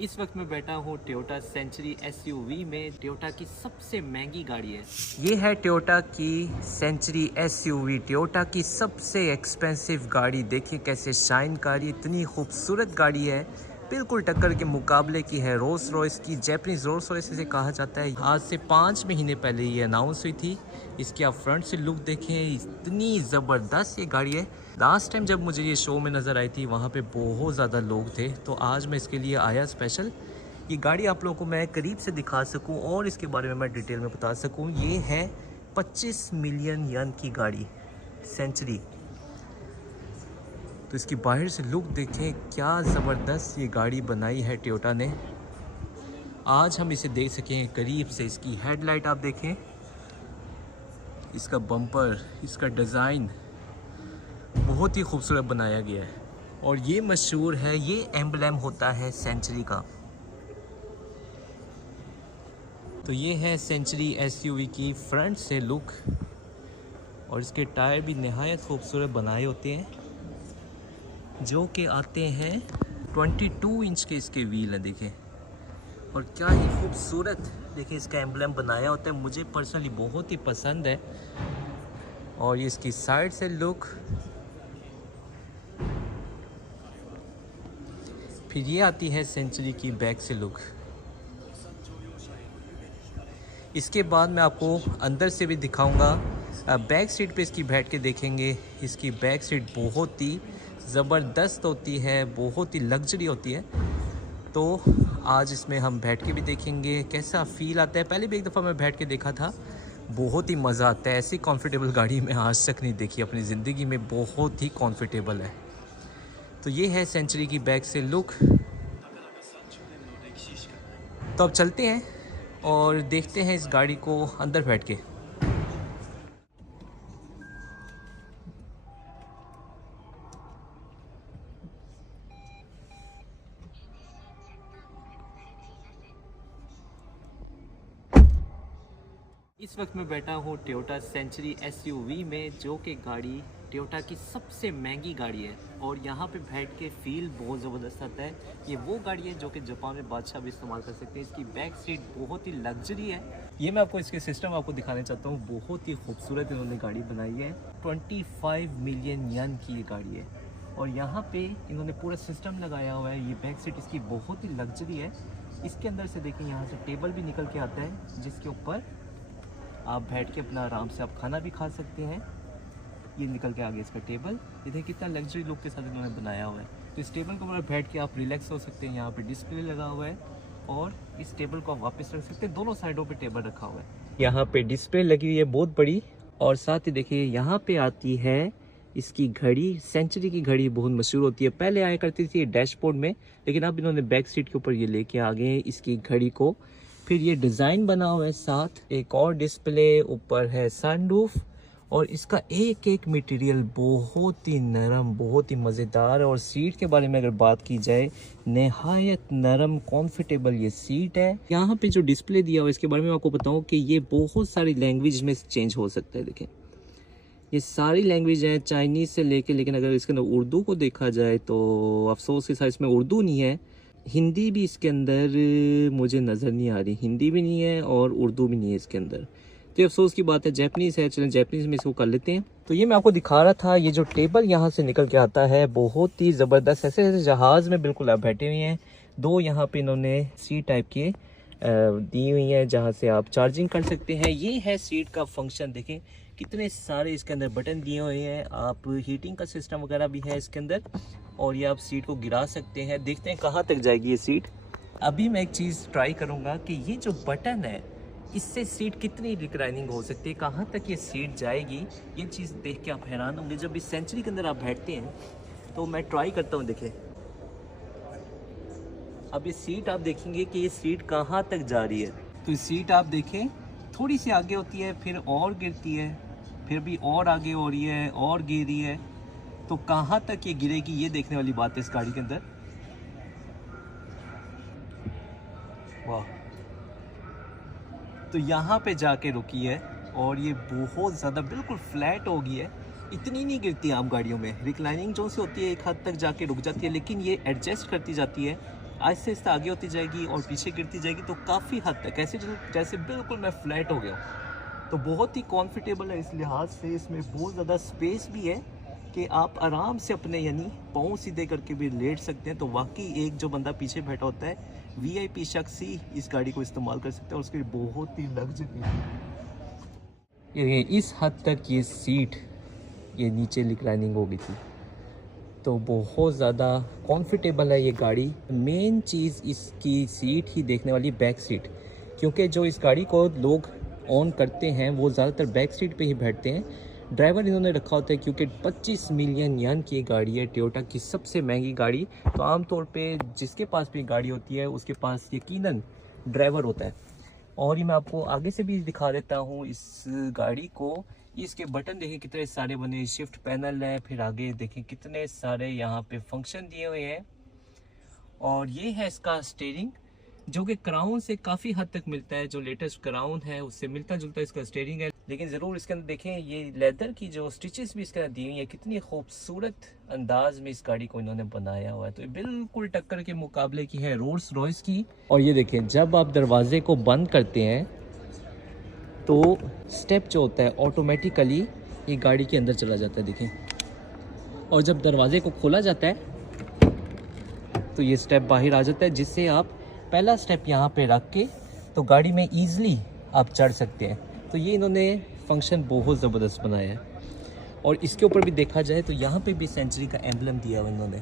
इस वक्त मैं बैठा हूँ टोयोटा सेंचुरी एसयूवी में। टोयोटा की सबसे महंगी गाड़ी है ये है टोयोटा की सेंचुरी एसयूवी। टोयोटा की सबसे एक्सपेंसिव गाड़ी। देखिए कैसे शाइन कर रही, इतनी खूबसूरत गाड़ी है, बिल्कुल टक्कर के मुकाबले की है रोल्स रॉयस की। जैपनीज रोल्स रॉयस इसे कहा जाता है। आज से 5 महीने पहले ये अनाउंस हुई थी। इसकी आप फ्रंट से लुक देखें, इतनी ज़बरदस्त ये गाड़ी है। लास्ट टाइम जब मुझे ये शो में नज़र आई थी वहाँ पे बहुत ज़्यादा लोग थे, तो आज मैं इसके लिए आया स्पेशल। ये गाड़ी आप लोगों को मैं करीब से दिखा सकूं और इसके बारे में मैं डिटेल में बता सकूं। ये है 25 मिलियन यन की गाड़ी सेंचुरी। तो इसकी बाहर से लुक देखें, क्या ज़बरदस्त ये गाड़ी बनाई है टोयोटा ने। आज हम इसे देख सकें करीब से। इसकी हेडलाइट आप देखें, इसका बम्पर, इसका डिज़ाइन बहुत ही खूबसूरत बनाया गया है। और ये मशहूर है, ये एम्बलम होता है सेंचुरी का। तो ये है सेंचुरी एसयूवी की फ्रंट से लुक। और इसके टायर भी नहायत खूबसूरत बनाए होते हैं, जो कि आते हैं 22 इंच के इसके व्हील हैं देखें। और क्या ही खूबसूरत देखिए इसका एम्बलम बनाया होता है, मुझे पर्सनली बहुत ही पसंद है। और ये इसकी साइड से लुक, फिर ये आती है सेंचुरी की बैक से लुक। इसके बाद मैं आपको अंदर से भी दिखाऊंगा। बैक सीट पे इसकी बैठ के देखेंगे। इसकी बैक सीट बहुत ही ज़बरदस्त होती है, बहुत ही लग्जरी होती है। तो आज इसमें हम बैठ के भी देखेंगे कैसा फ़ील आता है। पहले भी एक दफ़ा मैं बैठ के देखा था, बहुत ही मज़ा आता है। ऐसी कंफर्टेबल गाड़ी मैं आज तक नहीं देखी अपनी ज़िंदगी में, बहुत ही कंफर्टेबल है। तो ये है सेंचुरी की बैक से लुक। तो अब चलते हैं और देखते हैं इस गाड़ी को अंदर बैठ के। इस वक्त मैं बैठा हूँ टोयोटा सेंचुरी एसयूवी में, जो कि गाड़ी टोयोटा की सबसे महंगी गाड़ी है। और यहाँ पे बैठ के फील बहुत ज़बरदस्त आता है। ये वो गाड़ी है जो कि जापान में बादशाह भी इस्तेमाल कर सकते हैं। इसकी बैक सीट बहुत ही लग्जरी है। ये मैं आपको इसके सिस्टम आपको दिखाना चाहता हूँ। बहुत ही खूबसूरत इन्होंने गाड़ी बनाई है। 25 मिलियन यन की ये गाड़ी है। और यहाँ पे इन्होंने पूरा सिस्टम लगाया हुआ है। ये बैक सीट इसकी बहुत ही लग्जरी है। इसके अंदर से देखें, यहाँ से टेबल भी निकल के आता है, जिसके ऊपर आप बैठ के अपना आराम से आप खाना भी खा सकते हैं। ये निकल के आगे इसका टेबल, ये देखिए कितना लग्जरी लुक के साथ इन्होंने बनाया हुआ है। तो इस टेबल के ऊपर बैठ के आप रिलैक्स हो सकते हैं। यहाँ पे डिस्प्ले लगा हुआ है और इस टेबल को आप वापस रख सकते हैं। दोनों साइडों पे टेबल रखा हुआ है। यहाँ पे डिस्प्ले लगी हुई है बहुत बड़ी। और साथ ही देखिए यहाँ पे आती है इसकी घड़ी। सेंचुरी की घड़ी बहुत मशहूर होती है, पहले आया करती थी डैशबोर्ड में, लेकिन अब इन्होंने बैक सीट के ऊपर ये लेके आ गए इसकी घड़ी को। फिर ये डिज़ाइन बना हुआ है, साथ एक और डिस्प्ले, ऊपर है सनरूफ। और इसका एक एक मटेरियल बहुत ही नरम, बहुत ही मज़ेदार है। और सीट के बारे में अगर बात की जाए, नहायत नरम कंफर्टेबल ये सीट है। यहाँ पे जो डिस्प्ले दिया हुआ है इसके बारे में आपको बताऊँ कि ये बहुत सारी लैंग्वेज में चेंज हो सकता है। देखें ये सारी लैंग्वेज है चाइनीज़ से लेके, लेकिन अगर इसके अंदर उर्दू को देखा जाए तो अफसोस के साथ इसमें उर्दू नहीं है। हिंदी भी इसके अंदर मुझे नज़र नहीं आ रही, हिंदी भी नहीं है और उर्दू भी नहीं है इसके अंदर। तो अफसोस की बात है। जैपनीज़ है, चलें जैपनीज़ में इसको कर लेते हैं। तो ये मैं आपको दिखा रहा था, ये जो टेबल यहाँ से निकल के आता है बहुत ही ज़बरदस्त, ऐसे ऐसे जहाज़ में बिल्कुल आप बैठे हुए हैं। दो यहाँ पे इन्होंने सी टाइप के दी हुई हैं जहाँ से आप चार्जिंग कर सकते हैं। ये है सीट का फंक्शन, देखें कितने सारे इसके अंदर बटन दिए हुए हैं। आप हीटिंग का सिस्टम वगैरह भी है इसके अंदर। और ये आप सीट को गिरा सकते हैं। देखते हैं कहाँ तक जाएगी ये सीट। अभी मैं एक चीज़ ट्राई करूँगा कि ये जो बटन है इससे सीट कितनी रिक्लाइनिंग हो सकती है, कहाँ तक ये सीट जाएगी। ये चीज़ देख के आप हैरान होंगे। जब इस सेंचुरी के अंदर आप बैठते हैं तो मैं ट्राई करता हूँ। देखें अब ये सीट आप देखेंगे कि ये सीट कहाँ तक जा रही है। तो इस सीट आप देखें थोड़ी सी आगे होती है, फिर और गिरती है, फिर भी और आगे हो रही है और गिर रही है। तो कहाँ तक ये गिरेगी ये देखने वाली बात है इस गाड़ी के अंदर। वाह, तो यहाँ पे जाके रुकी है और ये बहुत ज़्यादा बिल्कुल फ्लैट हो गई है। इतनी नहीं गिरती आम गाड़ियों में, रिक्लाइनिंग जो सी होती है एक हद तक जाके रुक जाती है, लेकिन ये एडजस्ट करती जाती है आहिस्ते आहिस्ते आगे होती जाएगी और पीछे गिरती जाएगी, तो काफ़ी हद तक ऐसे जैसे बिल्कुल मैं फ्लैट हो गया हूँ। तो बहुत ही कंफर्टेबल है इस लिहाज से, इसमें बहुत ज़्यादा स्पेस भी है कि आप आराम से अपने यानी पाँव सीधे करके भी लेट सकते हैं। तो वाकई एक जो बंदा पीछे बैठा होता है, वीआईपी शख्स ही इस गाड़ी को इस्तेमाल कर सकता है, उसके लिए बहुत ही लग्जरी है। ये इस हद तक ये सीट ये नीचे रिक्लाइनिंग हो गई थी, तो बहुत ज़्यादा कंफर्टेबल है ये गाड़ी। मेन चीज़ इसकी सीट ही देखने वाली, बैक सीट, क्योंकि जो इस गाड़ी को लोग ऑन करते हैं वो ज़्यादातर बैक सीट पे ही बैठते हैं। ड्राइवर इन्होंने रखा होता है क्योंकि 25 मिलियन यन की गाड़ी है, टोयोटा की सबसे महंगी गाड़ी। तो आमतौर पे जिसके पास भी गाड़ी होती है उसके पास यकीनन ड्राइवर होता है। और ये मैं आपको आगे से भी दिखा देता हूँ इस गाड़ी को। इसके बटन देखें कितने सारे बने, शिफ्ट पैनल है, फिर आगे देखें कितने सारे यहाँ पे फंक्शन दिए हुए हैं। और ये है इसका स्टीयरिंग, जो कि क्राउन से काफ़ी हद तक मिलता है, जो लेटेस्ट क्राउन है उससे मिलता जुलता इसका स्टीयरिंग है। लेकिन ज़रूर इसके अंदर देखें ये लेदर की जो स्टिचेस भी इसके अंदर दी हुई है, कितनी खूबसूरत अंदाज में इस गाड़ी को इन्होंने बनाया हुआ है। तो ये बिल्कुल टक्कर के मुकाबले की है रोल्स रॉयस की। और ये देखें जब आप दरवाजे को बंद करते हैं तो स्टेप जो होता है ऑटोमेटिकली ये गाड़ी के अंदर चला जाता है, देखें। और जब दरवाजे को खोला जाता है तो ये स्टेप बाहर आ जाता है, जिससे आप पहला स्टेप यहाँ पे रख के तो गाड़ी में ईज़िली आप चढ़ सकते हैं। तो ये इन्होंने फंक्शन बहुत ज़बरदस्त बनाया है। और इसके ऊपर भी देखा जाए तो यहाँ पे भी सेंचुरी का एम्बलम दिया हुआ इन्होंने।